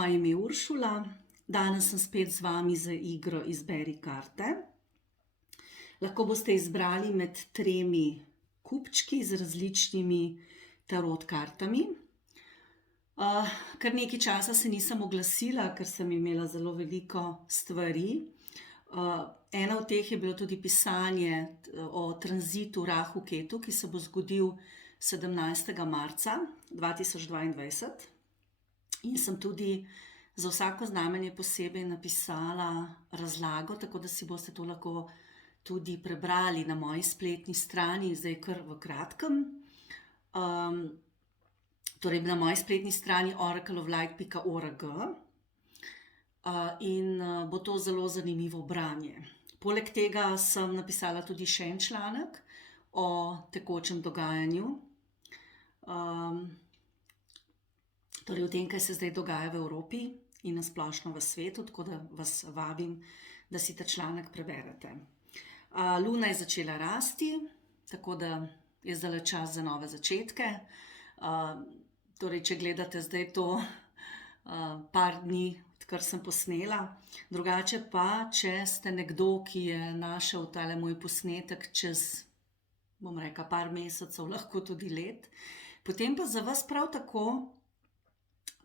Moje ime je Uršula, danes sem spet z vami za igro Izberi karte. Lahko boste izbrali med 3 kupčki z različnimi tarot kartami. Kar nekaj časa se nisem oglasila, ker sem imela zelo veliko stvari. Ena od teh je bilo tudi pisanje o tranzitu Rahu Ketu, ki se bo zgodil 17. marca 2022. In sem tudi za vsako znamenje posebej napisala razlago, tako da si boste to lahko tudi prebrali na moji spletni strani, zdaj kar v kratkem. Torej na moji spletni strani oracleoflight.org. In bo to zelo zanimivo branje. Poleg tega sem napisala tudi še en članek o tekočem dogajanju. Torej o tem, kaj se zdaj dogaja v Evropi in na splošno v svetu, tako da vas vabim, da si ta članek preberete. Luna je začela rasti, tako da je zdaj čas za nove začetke. Torej, če gledate zdaj to par dni, odkar sem posnela. Drugače pa, če ste nekdo, ki je našel tale moj posnetek čez, bom rekla, par mesecev, lahko tudi let, potem pa za vas prav tako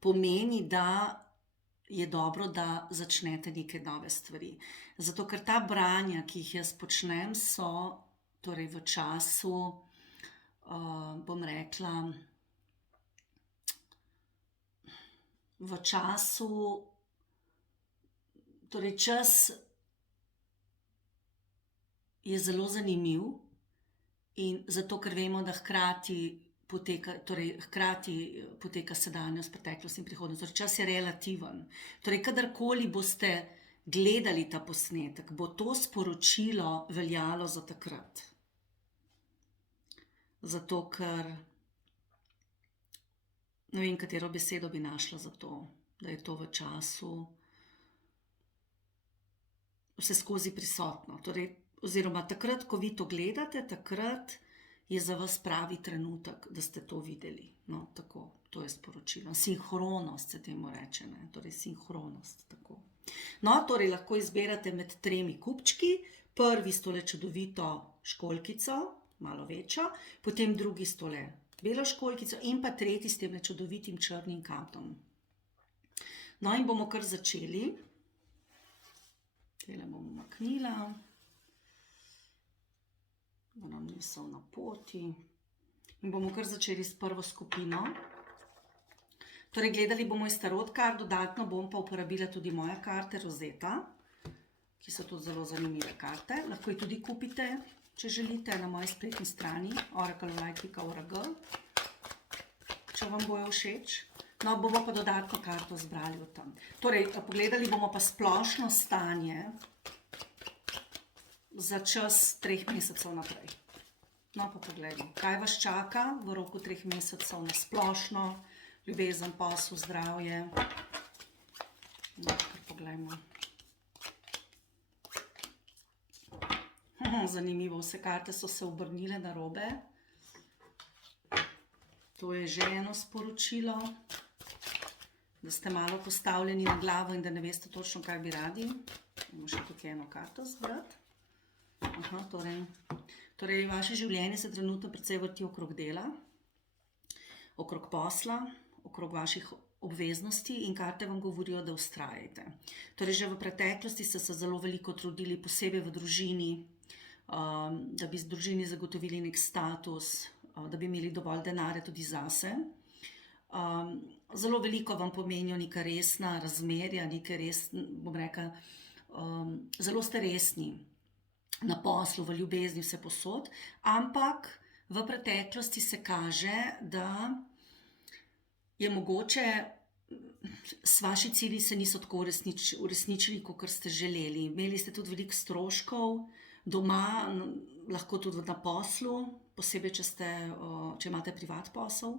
pomeni, da je dobro, da začnete neke nove stvari. Zato, ker ta branja, ki jih jaz počnem, so torej v času, bom rekla, torej čas je zelo zanimiv in zato, ker vemo, da hkrati poteka sedanjost, preteklost in prihodnost. Torej, čas je relativen. Torej, kadarkoli boste gledali ta posnetek, bo to sporočilo veljalo za takrat. Zato, ker ne vem, katero besedo bi našla za to, da je to v času vse skozi prisotno. Torej, oziroma takrat, ko vi to gledate, takrat je za vas pravi trenutek, da ste to videli. No, tako, to je sporočilo. Sinhronost se temu reče, ne? Torej, sinhronost, tako. No, torej, lahko izberate med 3 kupčki. Prvi s tole čudovito školjkico, malo večjo, potem drugi s tole belo školjkico in pa tretji s tem čudovitim črnim kamnom. No, in bomo kar začeli. Tele bom umaknila, da nam niso na poti. In bomo kar začeli s prvo skupino. Torej, gledali bomo iz tarot kart, dodatno bom pa uporabila tudi moje karte Rosetta, ki so tudi zelo zanimive karte. Lahko jih tudi kupite, če želite, na moji spletni strani oracleoflight.org, če vam bojo všeč. No, bomo pa dodatno karto zbrali od tam. Torej, pogledali bomo pa splošno stanje za čas 3 mesecev naprej. No, pa pogledajmo, kaj vas čaka v roku 3 mesecev na splošno, ljubezen, posel, zdravje. No, kar pogledajmo. Zanimivo, vse karte so se obrnile narobe. To je že eno sporočilo, da ste malo postavljeni na glavo in da ne veste točno, kaj bi radi. Bomo še tukaj eno karto zbrati. Torej, vaše življenje se trenutno precej vrti okrog dela, okrog posla, okrog vaših obveznosti in karte vam govorijo, da vztrajate. Torej, že v preteklosti ste se zelo veliko trudili, posebej v družini, da bi z družini zagotovili nek status, da bi imeli dovolj denarja tudi zase. Zelo veliko vam pomenijo neka resna razmerja, bom rekla, zelo ste resni na poslu, v ljubezni, vse posod, ampak v preteklosti se kaže, da je mogoče vaši cilji se niso tako uresničili, kakor ste želeli. Imeli ste tudi veliko stroškov doma, lahko tudi na poslu, posebej, če imate privat posel.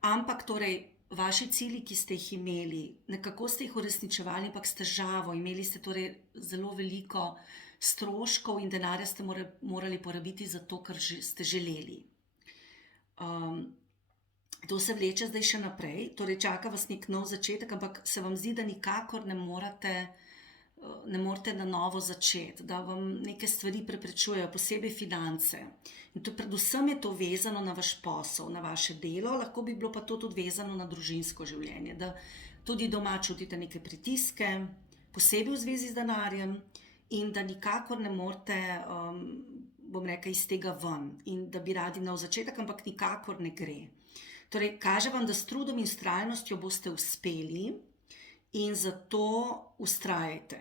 Ampak torej, vaši cilji, ki ste jih imeli, nekako ste jih uresničevali, ampak s težavo. Imeli ste torej zelo veliko stroškov in denarja ste morali porabiti za to, kar ste želeli. To se vleče zdaj še naprej, torej čaka vas nek nov začetek, ampak se vam zdi, da nikakor ne morete na novo začeti, da vam neke stvari preprečujejo, posebej finance. In to predvsem je to vezano na vaš posel, na vaše delo, lahko bi bilo pa to tudi vezano na družinsko življenje, da tudi doma čutite neke pritiske, posebej v zvezi z denarjem in da nikakor ne morete, bom rekla, iz tega ven in da bi radi nov začetek, ampak nikakor ne gre. Torej, kaže vam, da s trudom in vztrajnostjo boste uspeli in zato vztrajajte.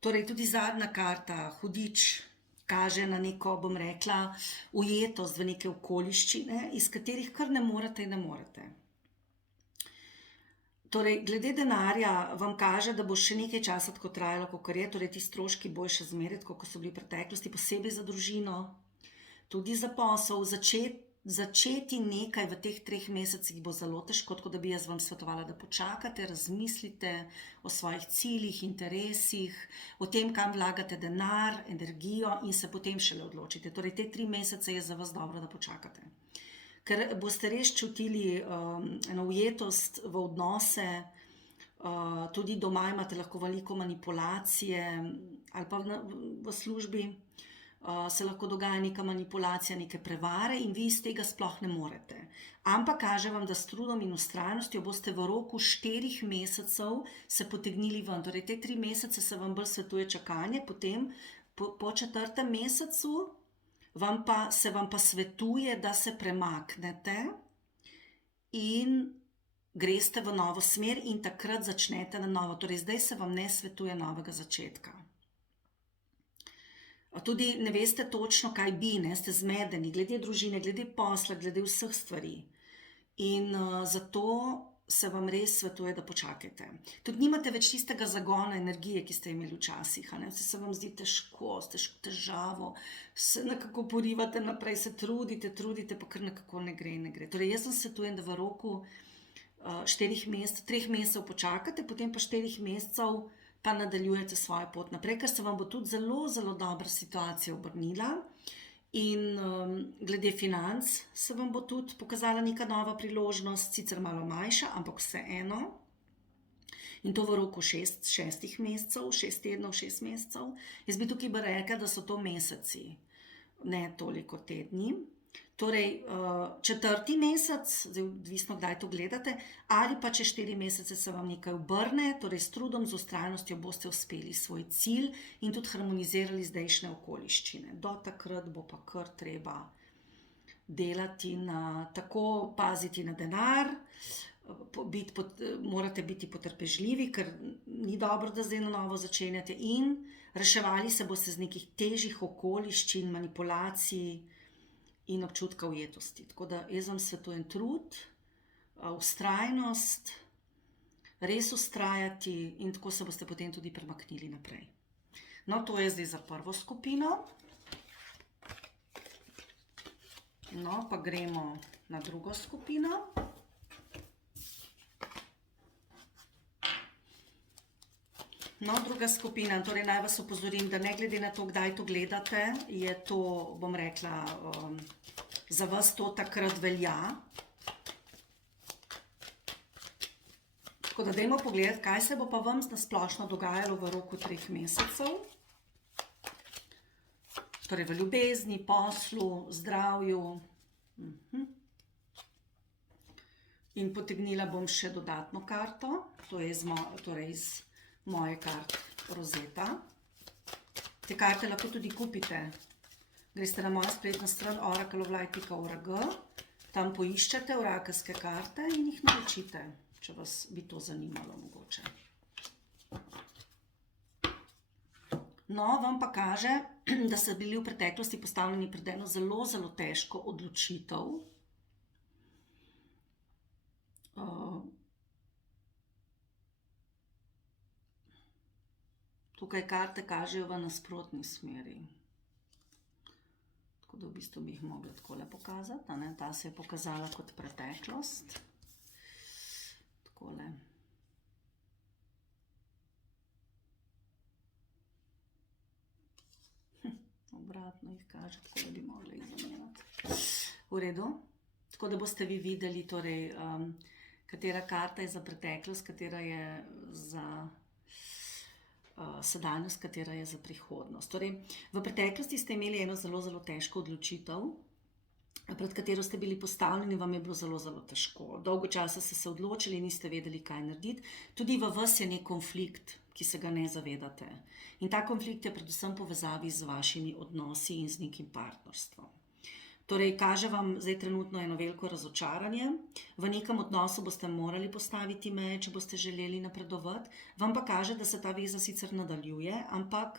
Torej, tudi zadnja karta, hudič, kaže na neko, bom rekla, ujetost v neke okoliščine, iz katerih kar ne morete in ne morete. Torej, glede denarja vam kaže, da bo še nekaj časa tako trajalo, kakor je, torej ti stroški bojo še zmeraj, tako kot so bili v preteklosti, posebej za družino, tudi za posel, začeti nekaj v teh 3 mesecih bo zelo težko, tako da bi jaz vam svetovala, da počakate, razmislite o svojih ciljih, interesih, o tem, kam vlagate denar, energijo in se potem šele odločite. Torej, te 3 mesece je za vas dobro, da počakate. Ker boste res čutili eno ujetost v odnose, tudi doma imate lahko veliko manipulacije ali pa v službi, se lahko dogaja neka manipulacija, neke prevare in vi iz tega sploh ne morete. Ampak kaže vam, da s trudom in vztrajnostjo boste v roku 4 mesecev se potegnili ven. Torej, te 3 mesece se vam bolj svetuje čakanje, potem po 4. mesecu se vam pa svetuje, da se premaknete in greste v novo smer in takrat začnete na novo. Torej, zdaj se vam ne svetuje novega začetka. Tudi ne veste točno, kaj bi, ste zmedeni, glede družine, glede posla, glede vseh stvari. In zato se vam res svetuje, da počakajte. Tudi nimate več tistega zagona energije, ki ste imeli včasih. Se vam zdi težko, ste težavo, se nekako porivate naprej, se trudite, pa kar nekako ne gre. Torej, jaz vam svetujem, da v roku 3 mesecev počakate, potem pa 4 mesecev pa nadaljujete svojo pot naprej, ker se vam bo tudi zelo, zelo dobra situacija obrnila in glede financ se vam bo tudi pokazala neka nova priložnost, sicer malo manjša, ampak vseeno. In to v roku 6 mesecev, 6 tednov, 6 mesecev. Jaz bi tukaj rekla, da so to meseci, ne toliko tedni. Torej, 4. mesec, zdaj odvisno, kdaj to gledate, ali pa čez 4 mesece se vam nekaj obrne, torej s trudom, z vztrajnostjo boste uspeli svoj cilj in tudi harmonizirali zdajšnje okoliščine. Do takrat bo pa kar treba delati tako paziti na denar, morate biti potrpežljivi, ker ni dobro, da zdaj na novo začenjate in reševali se boste z nekih težjih okoliščin, manipulacij in občutka ujetosti. Tako da jaz vam svetujem trud, vztrajnost, res vztrajati in tako se boste potem tudi premaknili naprej. No, to je zdaj za prvo skupino. No, pa gremo na drugo skupino. No, druga skupina, torej naj vas opozorim, da ne glede na to, kdaj to gledate, je to, bom rekla, za vas to takrat velja. Tako da dajmo pogledati, kaj se bo pa vam na splošno dogajalo v roku 3 mesecev. Torej v ljubezni, poslu, zdravju. In potegnila bom še dodatno karto, to je iz moje karte Rozeta. Te karte lahko tudi kupite. Greste na mojo spletno stran oracleoflight.org, tam poiščete orakelske karte in jih naročite, če vas bi to zanimalo mogoče. No, vam pa kaže, da ste bili v preteklosti postavljeni pred eno zelo, zelo težko odločitev. Tukaj karte kažejo v nasprotni smeri. Tako da v bistvu bi jih mogla takole pokazati. Ta se je pokazala kot preteklost. Takole. Obratno jih kaže, tako da bi mogla jih zamenjati. V redu. tako da boste vi videli, torej, katera karta je za preteklost, katera je za sedanjost, katera je za prihodnost. Torej, v preteklosti ste imeli eno zelo, zelo težko odločitev, pred katero ste bili postavljeni, vam je bilo zelo, zelo težko. Dolgo časa ste se odločili, niste vedeli, kaj narediti. Tudi v vas je nek konflikt, ki se ga ne zavedate. In ta konflikt je predvsem povezavi z vašimi odnosi in z nekim partnerstvom. Torej, kaže vam zdaj trenutno eno veliko razočaranje. V nekem odnosu boste morali postaviti meje, če boste želeli napredovati. Vam pa kaže, da se ta veza sicer nadaljuje, ampak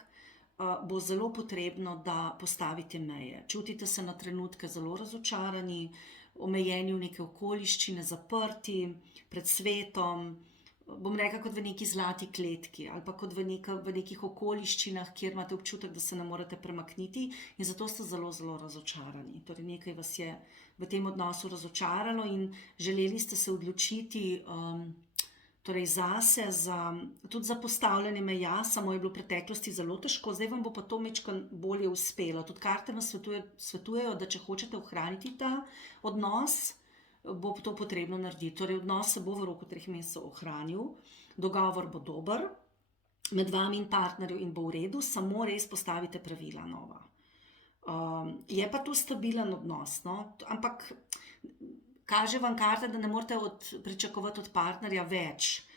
bo zelo potrebno, da postavite meje. Čutite se na trenutke zelo razočarani, omejeni v neke okoliščine, zaprti pred svetom, bom rekla kot v neki zlati kletki ali pa kot v nekih okoliščinah, kjer imate občutek, da se ne morete premakniti in zato ste zelo, zelo razočarani. Torej, nekaj vas je v tem odnosu razočaralo in želeli ste se odločiti torej zase, tudi za postavljanje meja, samo je bilo v preteklosti zelo težko, zdaj vam bo pa to majčkeno bolje uspelo. Tudi karte vam svetujejo, da če hočete ohraniti ta odnos, bo to potrebno narediti. Torej, odnos se bo v roku 3 mesecev ohranil, dogovor bo dober med vami in partnerjem in bo v redu, samo res postavite pravila nova. Je pa to stabilen odnos, no? Ampak kaže vam karta, da ne morete pričakovati od partnerja več,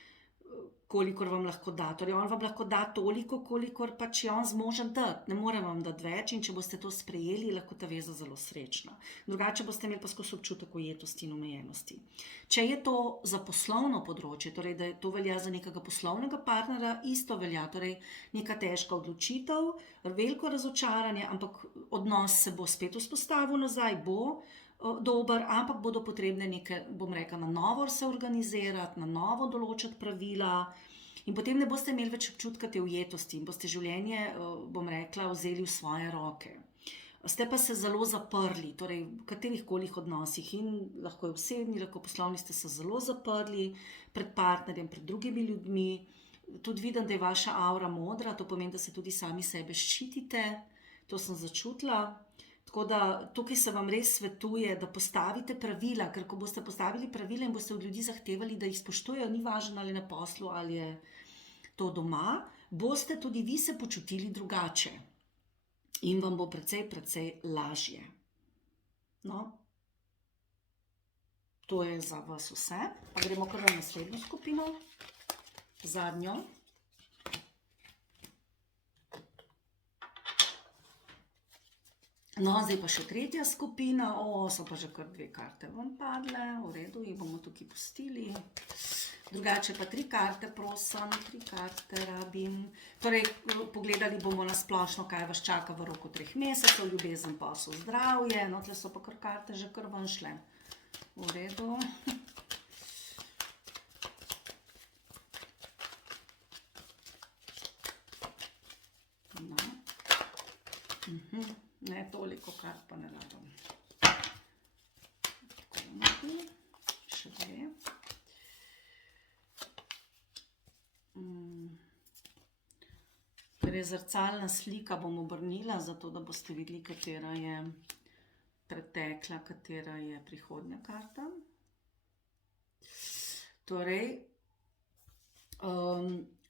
kolikor vam lahko da. Torej, on vam lahko da toliko, kolikor pač je on zmožen dati. Ne more vam dati več in če boste to sprejeli, je lahko ta veza zelo srečna. Drugače boste imeli pa skozi občutek ujetosti in omejenosti. Če je to za poslovno področje, torej da to velja za nekega poslovnega partnerja, isto velja, torej neka težka odločitev, veliko razočaranje, ampak odnos se bo spet vzpostavil nazaj, bo dober, ampak bodo potrebne neke, bom rekla, na novo se organizirati, na novo določiti pravila in potem ne boste imeli več občutka te ujetosti in boste življenje, bom rekla, vzeli v svoje roke. Ste pa se zelo zaprli, torej v katerihkoli odnosih in lahko je osebni, lahko poslovni, ste se zelo zaprli pred partnerjem, pred drugimi ljudmi. Tudi vidim, da je vaša aura modra, to pomeni, da se tudi sami sebe ščitite, to sem začutila. Tako da tukaj se vam res svetuje, da postavite pravila, ker ko boste postavili pravila in boste od ljudi zahtevali, da jih spoštujejo, ni važno ali na poslu ali je to doma, boste tudi vi se počutili drugače in vam bo precej, precej lažje. No, to je za vas vse. Pa gremo kar na naslednjo skupino, zadnjo. No, zdaj pa še tretja skupina, so pa že kar 2 karte vam padle, v redu, jih bomo tukaj pustili. Drugače pa 3 karte, prosim, 3 karte rabim. Torej, pogledali bomo na splošno, kaj vas čaka v roku 3 mesecev, ljubezen, posel, zdravje, no, tle so pa kar karte že kar ven šle. V redu. No. Ne, toliko kart pa ne rabim. Tako, nekaj, še 2. Ker je zrcalna slika, bom obrnila, zato da boste videli, katera je pretekla, katera je prihodnja karta. Torej,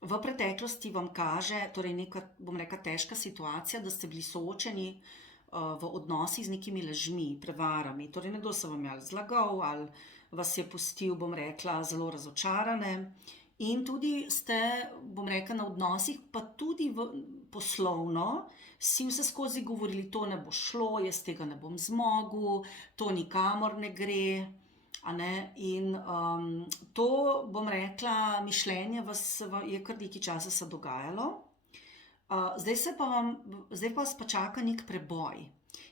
v preteklosti vam kaže, torej neka, bom rekla, težka situacija, da ste bili soočeni v odnosih z nekimi lažmi, prevarami. Torej, nekdo se vam je ali zlagal, ali vas je pustil, bom rekla, zelo razočarane. In tudi ste, bom rekla, na odnosih, pa tudi poslovno, si vse skozi govorili, to ne bo šlo, jaz tega ne bom zmogel, to nikamor ne gre. In to, bom rekla, mišljenje je kar nekaj časa se dogajalo. Zdaj vas pa čaka nek preboj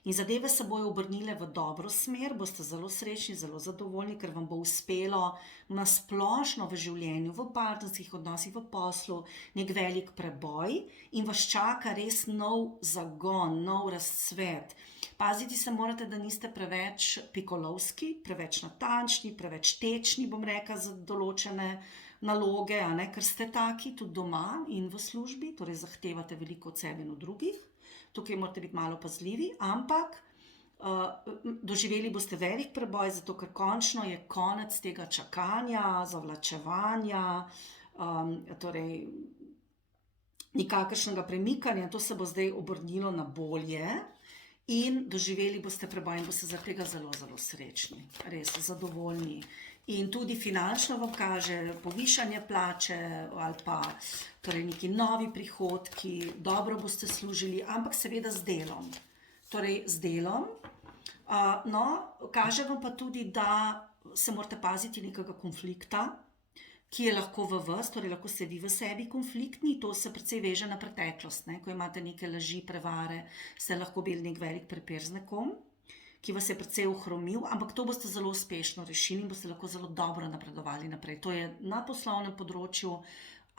in zadeve se bojo obrnile v dobro smer, boste zelo srečni, zelo zadovoljni, ker vam bo uspelo na splošno v življenju, v partnerskih odnosih, v poslu, nek velik preboj in vas čaka res nov zagon, nov razcvet. Paziti se morate, da niste preveč pikolovski, preveč natančni, preveč tečni, bom rekla, za določene naloge, ker ste taki tudi doma in v službi, torej zahtevate veliko od sebe in od drugih. Tukaj morate biti malo pazljivi, ampak Doživeli boste velik preboj, zato ker končno je konec tega čakanja, zavlačevanja, torej nikakršnega premikanja, to se bo zdaj obrnilo na bolje in doživeli boste preboj in boste zaradi tega zelo, zelo srečni, res zadovoljni. In tudi finančno vam kaže povišanje plače ali pa torej neki novi prihodki, dobro boste služili, ampak seveda z delom. Torej z delom. No, kaže vam pa tudi, da se morate paziti nekega konflikta, ki je lahko v vas, torej lahko ste vi v sebi konfliktni, to se precej veže na preteklost, ne? Ko imate neke laži, prevare, ste lahko bili nek velik prepir z nekom, ki vas je precej ohromil, ampak to boste zelo uspešno rešili in boste lahko zelo dobro napredovali naprej. To je na poslovnem področju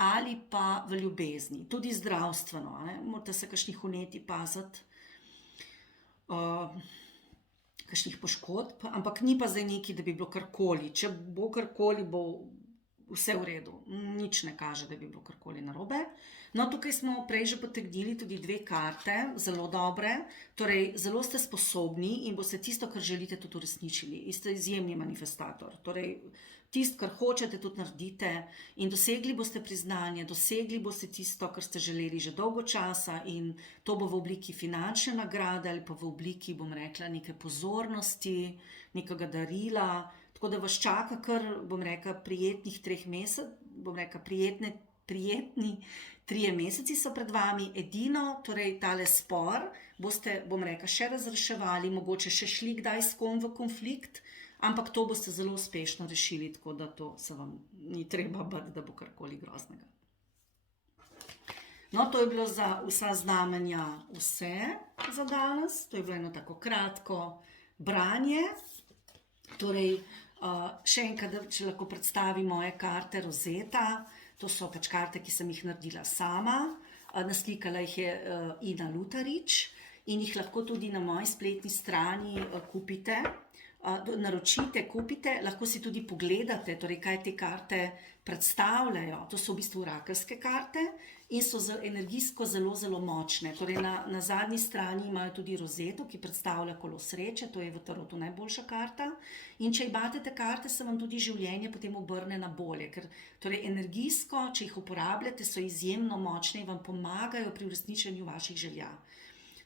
ali pa v ljubezni, tudi zdravstveno, ne? Morate se kakšnih vnetij paziti, kakšnih poškodb, ampak ni pa zdaj neki, da bi bilo karkoli. Če bo karkoli, bo vse v redu. Nič ne kaže, da bi bilo karkoli narobe. No, tukaj smo prej že potegnili tudi 2 karte, zelo dobre. Torej, zelo ste sposobni in boste tisto, kar želite, tudi uresničili. In ste izjemni manifestator. Torej, tisto, kar hočete, tudi naredite in dosegli boste priznanje, dosegli boste tisto, kar ste želeli že dolgo časa in to bo v obliki finančne nagrade ali pa v obliki, bom rekla, neke pozornosti, nekega darila. Tako da vas čaka kar, bom rekla, prijetnih 3 mesecev, bom rekla, prijetni 3 meseci so pred vami. Edino, torej tale spor boste, bom rekla, še razreševali, mogoče še šli kdaj s kom v konflikt, ampak to boste zelo uspešno rešili, tako da to se vam ni treba bati, da bo karkoli groznega. No, to je bilo za vsa znamenja vse za danes. To je bilo eno tako kratko branje. Torej, še enkrat, če lahko predstavim moje karte Rozeta, to so pač karte, ki sem jih naredila sama, naslikala jih je Ina Lutarič in jih lahko tudi na moji spletni strani kupite, naročite, kupite, lahko si tudi pogledate, torej kaj te karte predstavljajo. To so v bistvu orakelske karte in so energijsko zelo, zelo močne. Torej na zadnji strani imajo tudi rozeto, ki predstavlja kolo sreče, to je v tarotu najboljša karta. In če imate te karte, se vam tudi življenje potem obrne na bolje, ker torej energijsko, če jih uporabljate, so izjemno močne in vam pomagajo pri uresničenju vaših želja.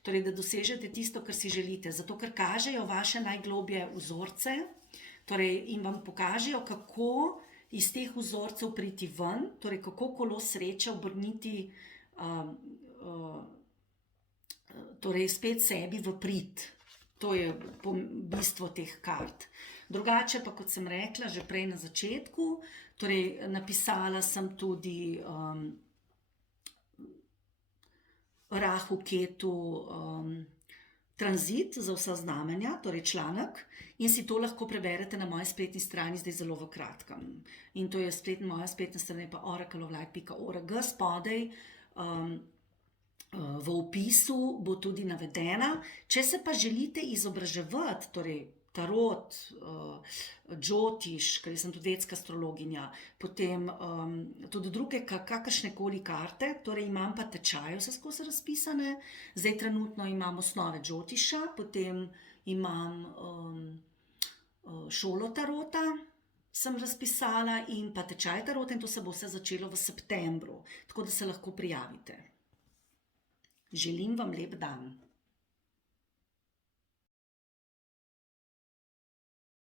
Torej, da dosežete tisto, kar si želite, zato ker kažejo vaše najglobje vzorce, torej in vam pokažejo, kako iz teh vzorcev priti ven, torej kako kolo sreče obrniti torej spet sebi v prid. To je bistvo teh kart. Drugače pa, kot sem rekla že prej na začetku, torej napisala sem tudi Rahu, Ketu, tranzit za vsa znamenja, torej članek, in si to lahko preberete na moji spletni strani, zdaj zelo v kratkem. In to je moja spletna stran, pa oracleoflight.org. Spodaj v opisu bo tudi navedena. Če se pa želite izobraževati, torej tarot, džotiš, ker sem tudi vedska astrologinja, potem tudi druge kakršnekoli karte, torej imam pa tečaje vse skozi razpisane. Zdaj trenutno imam osnove džotiša, potem imam šolo tarota, sem razpisala in pa tečaj tarota in to se bo vse začelo v septembru, tako da se lahko prijavite. Želim vam lep dan.